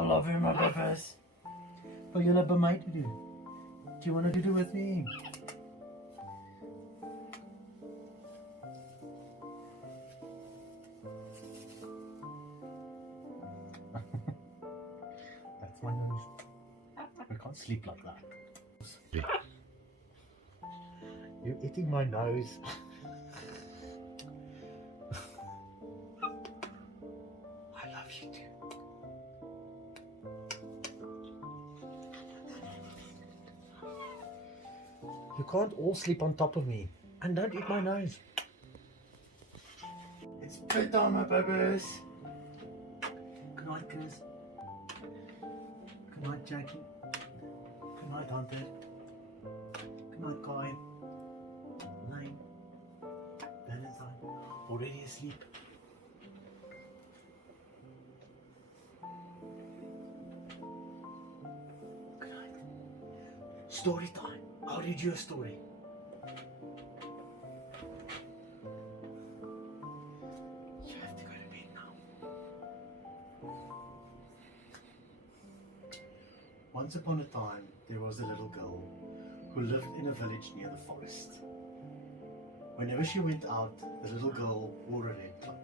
I love you, my babies. Wat julle by my te doen? Do you want to do it with me? That's my nose. I can't sleep like that. You're eating my nose. I love you too. You can't all sleep on top of me. And don't eat my nose. It's bedtime, my babies. Good night, Chris. Good night, Jackie. Good night, Hunter. Good night, Kai. Lane. Valentine. Already asleep. Good night. Story time. I'll read you a story. You have to go to bed now. Once upon a time, there was a little girl who lived in a village near the forest. Whenever she went out, the little girl wore a red cloak.